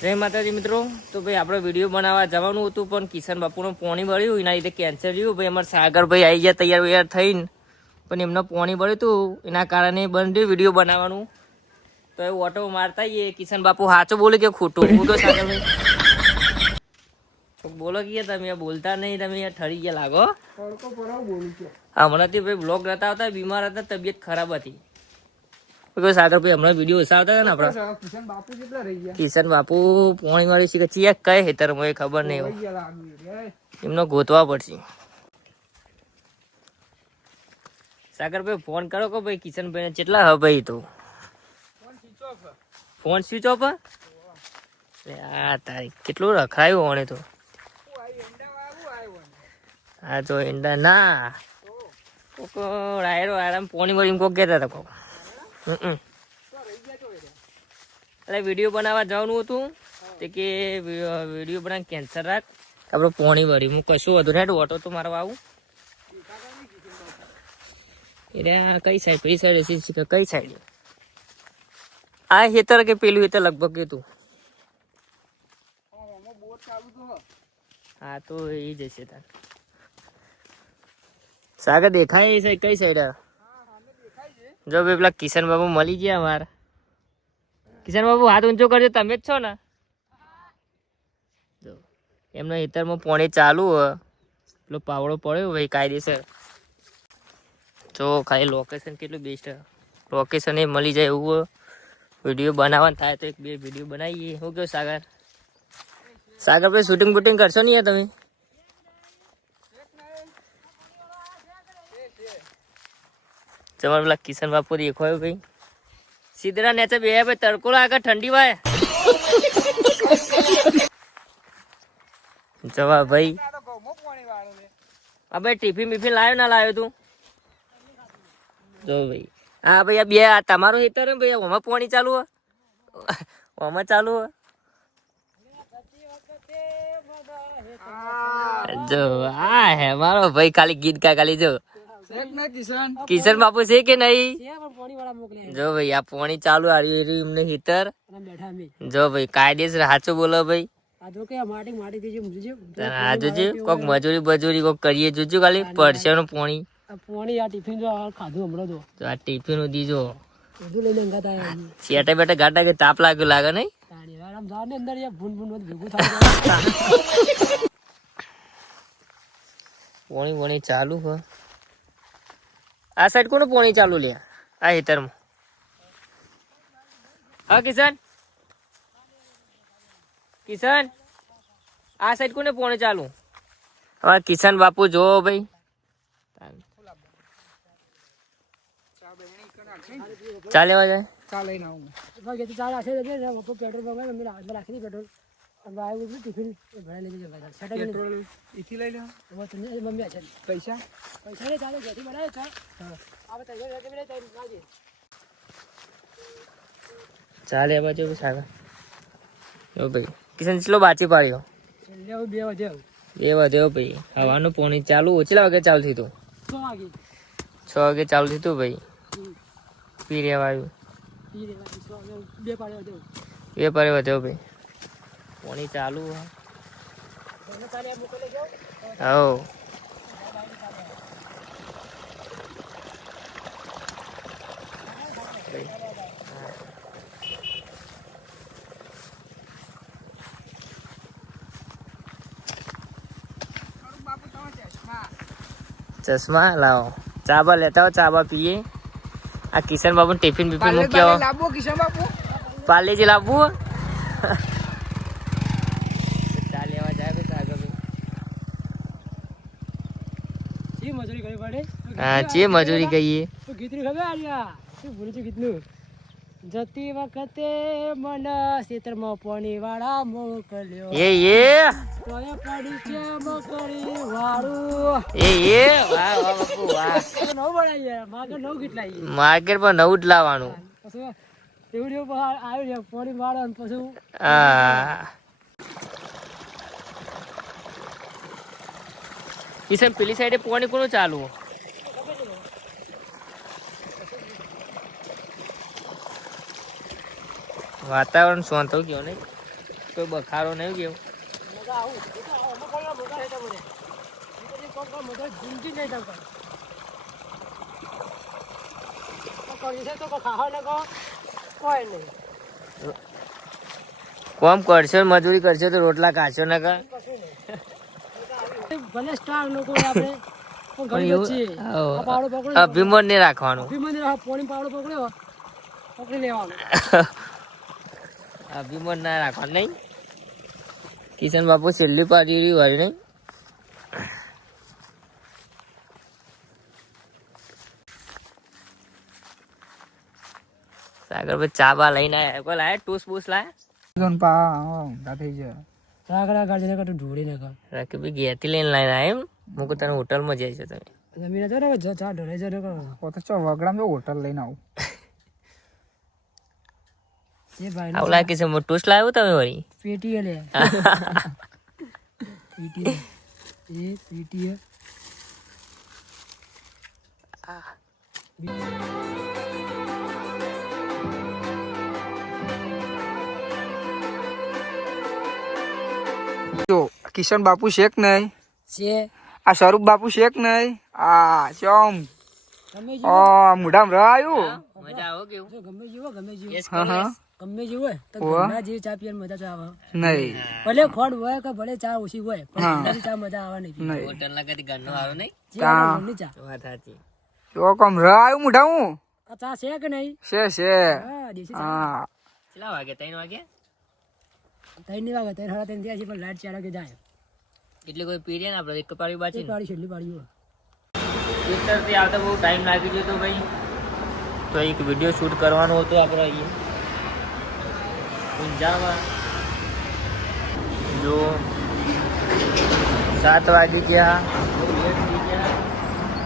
જય માતાજી મિત્રો. તો ભાઈ આપણે વિડીયો બનાવવા જવાનું હતું પણ કિશન બાપુનું પોણી બળ્યું એના લીધે કેન્સલ રહ્યું. ભાઈ અમારા સાગરભાઈ આવી ગયા તૈયાર થઈને, પણ એમને પોણી બળ્યું હતું એના કારણે બંધ રહ્યું વિડીયો બનાવવાનું. તો એ ઓટો મારતા આવીએ. કિશન બાપુ સાચું બોલે કે ખોટું? હું તો સાગરભાઈ બોલો કે તમે બોલતા નહીં, તમે ઠરી ગયા લાગો. હમણાંથી ભાઈ બ્લોગ નતા આવતા, બીમાર હતા, તબિયત ખરાબ હતી. સાગરભાઈ હમણાં વિડીયો ઉસાવતા હતા ને આપડા કિશન બાપુ પોણી વાળી શીખે છે કઈ હેતર મને ખબર નહીં, એમનો ગોતવા પડશે. સાગરભાઈ ફોન કરો કે ભાઈ કિશનભાઈ કેટલા હ ભાઈ? તો ફોન સ્વિચ ઓફ. તારી કેટલું રખડાયું હોણે તો. હા તો એંડા ના કોક રાયરો આરામ પોણી વાળી કોક કહેતા હતા. કોક એટલે વિડીયો બનાવવા જવાનું હતું તે કે વિડીયો બનાવી કેન્સલ રાખ, આપણે પોણી ભરી હું કશું વધુ ને ઓટો તો મારવા આવું. એટલે કઈ સાઈડ પેલી સાઈડ કઈ સાઈડ આ હેતર કે પેલું હેતર લગભગ હતું. હા તો એ જ હશે તાર. સાગર દેખાય છે કઈ સાઈડ? જો ભાઈ પેલા કિશન બાબુ મળી ગયા અમારા. કિશન બાબુ હાથ ઊંચો કરજો, તમે જ છો ને? જો એમના હેતરમાં પોણી ચાલુ હોય, પેલો પાવડો પડ્યો ભાઈ કાયદેસર. જો ખાલી લોકેશન કેટલું બેસ્ટ, લોકેશન એ મળી જાય એવું. વિડીયો બનાવવાનું થાય તો એક બે વિડીયો બનાવીએ. શું કહો સાગર? સાગર ભાઈ શૂટિંગ બૂટિંગ કરશો ને યાર તમે? તમારે પેલા કિશન બાપુ દેખાયો ભાઈ સીધરા નેચે બે ભાઈ તડકો લાગે ઠંડી વાય. જવા ભાઈ હા ભાઈ ટિફિન બિફિન લાવ્યો ના લાવ્યો તું? જો ભાઈ હા ભાઈ આ બે તમારું હેતર ને ભાઈ ઓમાં પોણી ચાલુ હોય, ઓમાં ચાલુ હોય. જો આ હે મારો ભાઈ ખાલી ગીત કા ખાલી જો કિશન બાપુ છે કે નહીં? જો ભાઈ આ પોણી ચાલુ આવ્યું એમને હિતર. જો ભાઈ કાયદેસર સાચું બોલો ભાઈ. જોજે કોક મજૂરી બજૂરી કોક કરીએ જોજો ખાલી પડશે નું પોણી. આ ટિફિન દીજો સેટા બેટા ગાટા કે તાપ લાગ્યો લાગે નહીં? પોણી પોણી ચાલુ હ. આ સાઈડ કોનું પોણી ચાલુ લે? આ હેતરમાં. હા કિશન, કિશન આ સાઈડ કોને પોણી ચાલુ? હા કિશન બાપુ જો ભાઈ ચા લેવા જાય. ચાલે બાજુ સાગર ભાઈ કિશન ચલો બાચી પાડ્યો 2 વધ્યો ભાઈ. હવાનું પોણી ચાલુ ઓછલા વાગે ચાલુ થયું તું? 6 વાગે ચાલુ થયું તું ભાઈ. પી રેવા આવ્યું 2 પાડે વધ્યો ભાઈ. પોણી ચાલુ હો. ચશ્મા લાવો, ચાબા લેતા હો, ચાબા પીએ. આ કિશન બાબુ ટિફિન બિફિન મૂક્યો. પાર્લેજી લાવવું ચા લેવા જાય સાગર. હા જે મજૂરી કહીએ. જતી વખતે મન ક્ષેત્રમાં પાણી વાળા મોકલ્યો. એ પડી છે મકરી વાળું. વાહ વાહ બાપુ વાહ. નવું બનાવીએ માર્કેટ નવું ગીત લાવીએ. માર્કેટ પર નવું જ લાવવાનું. પછી એવું આવ્યું છે પાણી વાળા પછી. હા કિશન પેલી સાઈડે પાણી કોનું ચાલુ? વાતાવરણ શાંત ગયો નહીં? કોઈ બખારો નહીં કેવું મજા આવું એ તો અમુક કોઈ મજા રહેતા મને એ તો કોમ મજા જિંદગી નહીં તમ કરી છે તો ખાવા ને કોઈ નહીં કોમ કરશો મજૂરી કરશો તો રોટલા ખાશો ને કા ભલે સ્ટાર લોકો આપણે પણ ઘણી વચ્ચે આ પાવડો પકડ્યો અભિમાન નહીં રાખવાનું અભિમાન નહીં રાખવાનું પોણી પાવડો પકડ્યો પકડી લેવાનો અભિમાન ના રાખવાનું નહીં કિશન બાપુ છેલ્લી પાડી રહ્યું હોય નહીં સાગર ભાઈ ચા બા લઈને આયા કોઈ લાયા ટૂસ બૂસ લાયા રાગડા ગાડી ને ઢોળી ને કર કે ભાઈ ઘેરથી લઈને લઈને આવ્યા એમ મૂકો તને હોટલમાં જાય છે તમે જમીને જો ને ચા ઢોળાઈ જાય કરો તો ચો વગડામ જો હોટલ લઈને આવું એ ભાઈ આવું લાગે છે ટૂસ લાવ્યો તમે વળી પેટી લે પેટી એ પેટી જો કિશન બાપુ શેક નહીં છે આ સ્વરૂપ બાપુ શેક નહીં આ ચોમ ગમે મુઢામ રહ્યું મજા આવો કેવું જો ગમે જીવો ગમે જીવો યસ હા હા ગમે જીવો તો ઘરના જેવી ચા પીવાની મજા તો આવે નહીં ભલે ખોડ હોય કે ભલે ચા ઓછી હોય પણ ઘરની ચા મજા આવે નહીં નહીં હોટલ ના કદી ઘરનો આવો નહીં જે આવે ઘરની ચા વાત સાચી જો કોમ રહ્યું મુઢામ આ ચા છે કે નહીં છે હા દેશી ચા હા કેટલા વાગે 3 વાગે ત્રણ વાગે ત્રણ સાડા ત્રણ થયા છે પણ લાઈટ ચાલે કે જાય એટલે કોઈ પીરિયડ આપણે એક પાડી બાચી એક પાડી છેલ્લી પાડી હોય ખેતરથી આવતા બહુ ટાઈમ લાગી ગયો તો ભાઈ તો એક વિડીયો શૂટ કરવાનો હતો આપણે અહીંયા ઊંઝામાં જો 7 વાગી ગયા બહુ લેટ થઈ ગયા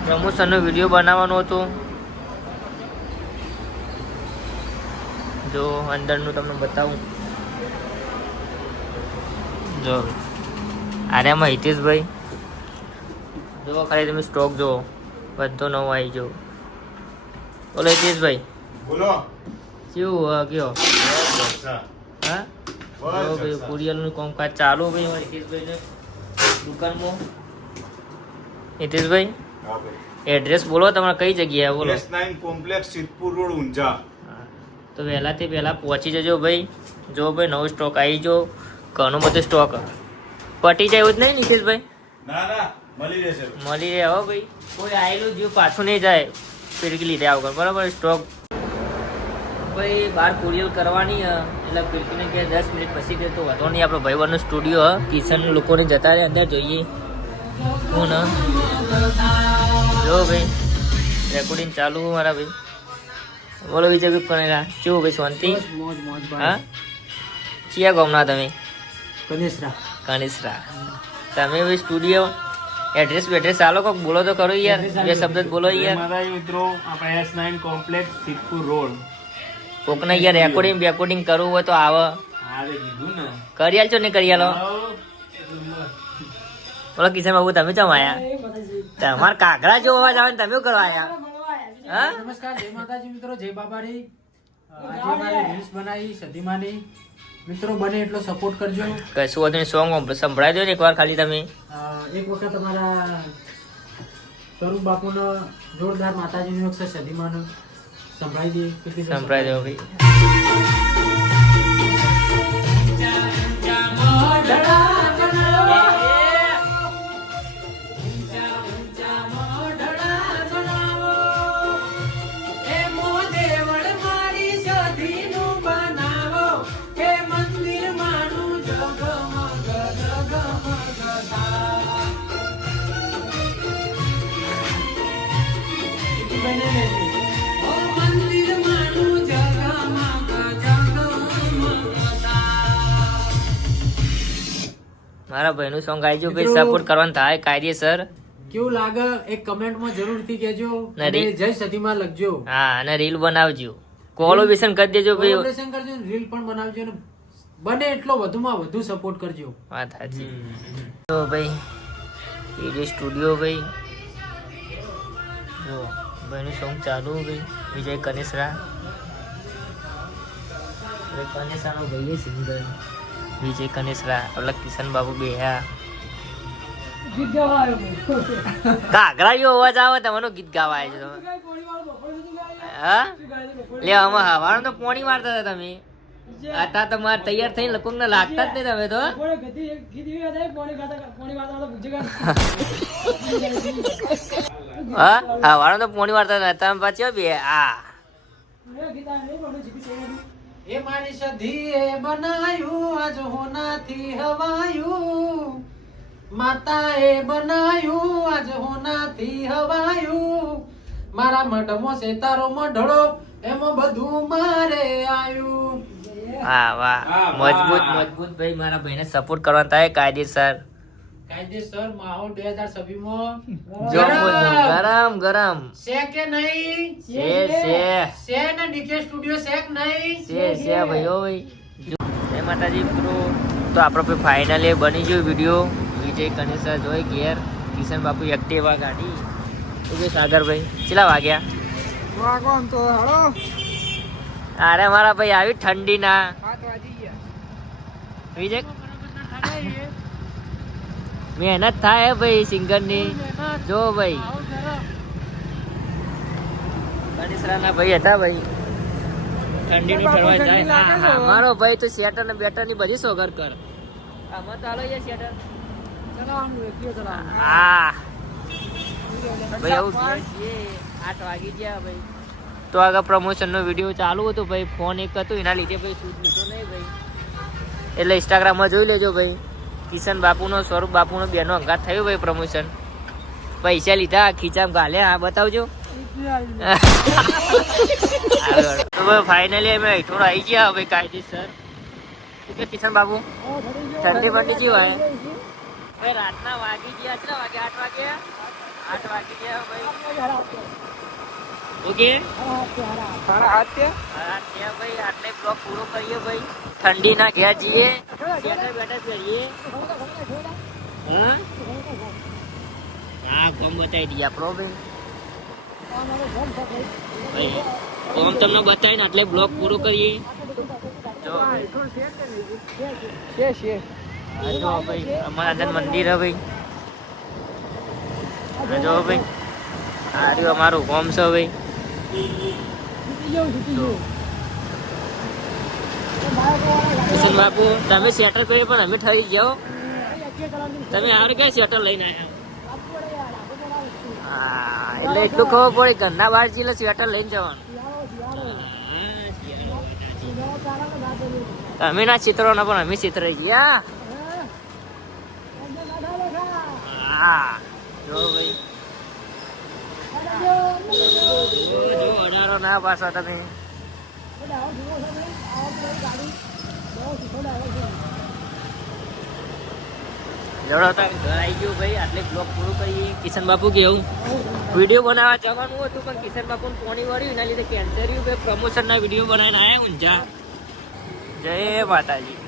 પ્રમોશનનો વિડીયો બનાવવાનો હતો જો અંદરનું તમને બતાવું જો આર્યામાં હિતેશભાઈ જો ખાલી તમે સ્ટોક જુઓ બધો નવો આવી જો બોલો હિતેશભાઈ બોલો કેવું કયો હા જો ભાઈ કુરિયરનું કામકાજ ચાલુ ભાઈ હિતેશભાઈને દુકાનમાં હિતેશભાઈ એડ્રેસ બોલો તમારે કઈ જગ્યાએ બોલો S9 complex Siddhpur road Unjha તો વહેલાથી વહેલા પહોંચી જજો ભાઈ જો ભાઈ નવો સ્ટોક આવી જો ઘણો બધો સ્ટોક પટી જાય એવું જ નહીં નિશેષભાઈ ના ના મળી રહેશે મળી રહે હો ભાઈ કોઈ આવેલું જીવ પાછું નહીં જાય ફિરકી લીધે આવું બરાબર સ્ટોક ભાઈ બહાર કુરિયર કરવાની એટલે ફિરકીને કે 10 મિનિટ પછી કે તો વધો નહીં આપણો ભાઈબંધનો સ્ટુડિયો કિશન લોકોને જતા રહે અંદર જોઈએ હું ને જો ભાઈ રેકોર્ડિંગ ચાલુ મારા ભાઈ બોલો વિજય ભાઈ કોનેલા કેવું ભાઈ શાંતિ મોજ મોજ હા ક્યાં ગામના તમે કનેસરા કનિષ્રા તમે ભાઈ સ્ટુડિયો એડ્રેસ બેડ્રેસ ચાલો કોક બોલો તો કરો યાર બે શબ્દ જ બોલો યાર માતાજી મિત્રો આપણે S9 કોમ્પ્લેક્સ સિદ્ધપુર રોડ કોકને યાર રેકોર્ડિંગ કરવું હોય તો આવો હારે કીધું ને કરી આલજો ને કરી આલો બોલો કિશન બાબુ તમે ચમ આયા તમાર કાગડા જો અવાજ આવે ને તમે શું કરવા આયા હા નમસ્કાર જય માતાજી મિત્રો જય બાબારી આજે મારે રીલ્સ બનાવી સદીમાની મિત્રો બને એટલો સપોર્ટ કરજો કશું વધુ સોંગ સંભળાઈ દો ને એકવાર ખાલી તમે એક વખત અમારા સ્વરૂપ બાપુનો જોરદાર માતાજીનો એક સદીમાનો સંભળાઈ દે સંભળાઈ દો ભાઈ મારા ભાઈનું સોંગ આવી ગયું ભાઈ સપોર્ટ કરવાનું થાય કાયદેસર કેવું લાગે એક કમેન્ટમાં જરૂરથી કહેજો ના, અને જય સતીમાં લખજો હા અને રીલ બનાવજો કોલોબેશન કરી દેજો ભાઈ કોલેબ્રેશન કરજો રીલ પણ બનાવજો અને બને એટલો વધુમાં વધુ સપોર્ટ કરજો વાત સાચી તો ભાઈ એ સ્ટુડિયો ભાઈ જો ભાઈનું સોંગ ચાલુ ભાઈ વિજય કનેસરા કનેસાનો ભાઈ સિંગર વિજય કનેસરા ઓલા કિશન બાબુ બેહ્યા ગીત ગાવા આવ્યો ઘાઘરાયો અવાજ આવે તમારો ગીત ગાવા આવ્યો છે તમે. હા લે આમાં હવાનું તો પોણી મારતા હતા તમે आता તમારે તૈયાર થઈને લકોક ને લાગતા જ નહીં તમે તો હા હવાનું તો પોણી મારતા હતા તમે પાછો બે આ એ મારી સધીએ બનાયું આજ હોનાથી હવાયું માતાએ બનાયું આજ હોનાથી હવાયું મારા મઢમો છે તારો મઢડો એમાં બધું મારે આયું. વાહ વાહ મજબૂત મજબૂત ભાઈ મારા ભાઈને સપોર્ટ કરવાનો થાય કાયદેસર માહોલ 2026 માં ગરમ ગરમ છે કે નહીં છે ને ડીકે સ્ટુડિયો છે કે નહીં છે ભાઈઓ ભાઈ જય માતાજી મિત્રો તો આપણો ભાઈ ફાઇનલી બની ગયો વિડીયો વિજય કનેસા જોઈ ઘેર કિશન બાપુ એક્ટિવા ગાડી તો ભાઈ સાગરભાઈ કેટલા વાગ્યા વાગોન તો હાલો અરે મારા ભાઈ આવી ઠંડી ના 7 વાગી ગયા. વિજય મહેનત થાય ભાઈ સિંગર ની જો ભાઈ કનેસરાના ભાઈ હતા ભાઈ ઠંડી નું ઠરવા જાય હા, મારો ભાઈ તો શેટર ને બેટર ની બધી સોગર કર આમાં તો હાલો શેટર હા ભાઈ એવું છીએ 8 વાગી ગયા ભાઈ તો આગળ પ્રમોશન નો વિડીયો ચાલુ હતો ભાઈ ફોન એક હતો એના લીધે ભાઈ શૂટ લીધો નહીં ભાઈ એટલે ઇન્સ્ટાગ્રામમાં જોઈ લેજો ભાઈ કિશન બાપુનો સ્વરૂપ બાપુનો બેનો અંગાત થયું ભાઈ પ્રમોશન પૈસા લીધા ખીચામ ગાલ્યા હા બતાવજો તો ભાઈ ફાઇનલી અમે થોડો આવી ગયા ભાઈ કાયદેસર શું કે કિશન બાપુ ઠંડી બંડી જેવી હોય ભાઈ રાતના વાગી ગયા કેટલા વાગે 8 વાગ્યા ભાઈ ઓકે સારા 8 ભાઈ આટલે બ્લોગ પૂરો કરીએ ભાઈ ઠંડી ના ઘેર જઈએ બેઠા કરીએ હા કોમ બતાવી દઈએ આપણો ભાઈ કોમ તમને બતાવીને આટલે બ્લોગ પૂરો કરીએ જો છે જો ભાઈ અમારા અંદર મંદિર હે ભાઈ જો ભાઈ આ રહ્યું અમારું હોમ છે ભાઈ કિશન બાપુ તમે સેટર કર્યું પણ અમે ઠરી જાઓ તમે હારે ક્યાં સેટર લઈને આવ્યા હા એટલે એટલું ખબર પડે ઘરના બહાર જઈને સ્વેટર લઈને જવાનું તમે ના ચિત્રો ના પણ અમે ચિતરાઈ ગયા હા જો ભાઈ જો અઢારો ના પાછા તમે ઘર આવી ગયું ભાઈ આટલે બ્લોગ પૂરું કરીએ કિશન બાપુ કેવું વિડીયો બનાવવા જવાનું હતું પણ કિશન બાપુ પોણી વળ્યું એના લીધે કેન્સર પ્રમોશન ના વિડીયો બનાવીને આવ્યા ઊંઝા જય માતાજી.